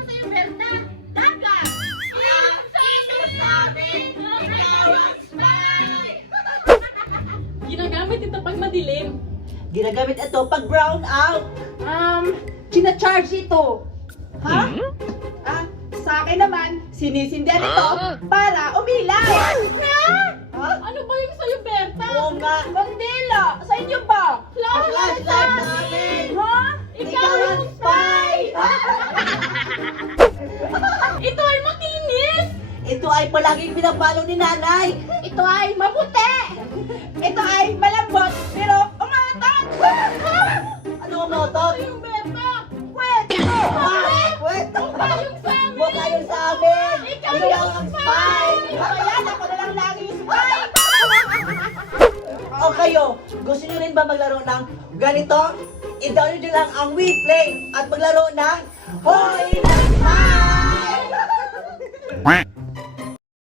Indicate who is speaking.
Speaker 1: sa'yo, Berta. Dagat! Sabi! Ikaw ang spy!
Speaker 2: Ginagamit ito pag madilim.
Speaker 3: Ginagamit ito pag brown out.
Speaker 4: Sinacharge ito. Ha? Sa akin naman, sinisindihan ito para umilaw. Ha?
Speaker 2: Ano ba yung sa'yo, Berta?
Speaker 3: Oo nga.
Speaker 4: Kandila! Sa inyo ba?
Speaker 3: Flashlight namin.
Speaker 4: Ha?
Speaker 3: Ikaw ang spy.
Speaker 2: Ito ay makinis!
Speaker 3: Ito ay palaging pinapalo ni nanay.
Speaker 4: Ito ay maputi! Ito ay malambot, pero umatot!
Speaker 3: Ano ang motot?
Speaker 2: Yung Berta!
Speaker 4: Pwede!
Speaker 3: Kwento ka.
Speaker 2: Yung sa amin!
Speaker 3: Mukha yung sa amin.
Speaker 2: Ikaw
Speaker 3: Ikaw ang spy.
Speaker 4: Ayan, ako na lang lagi yung spy!
Speaker 3: O kayo, gusto nyo rin ba maglaro ng ganito? I-download nyo lang ang WePlay at maglaro ng Hoy na Spy!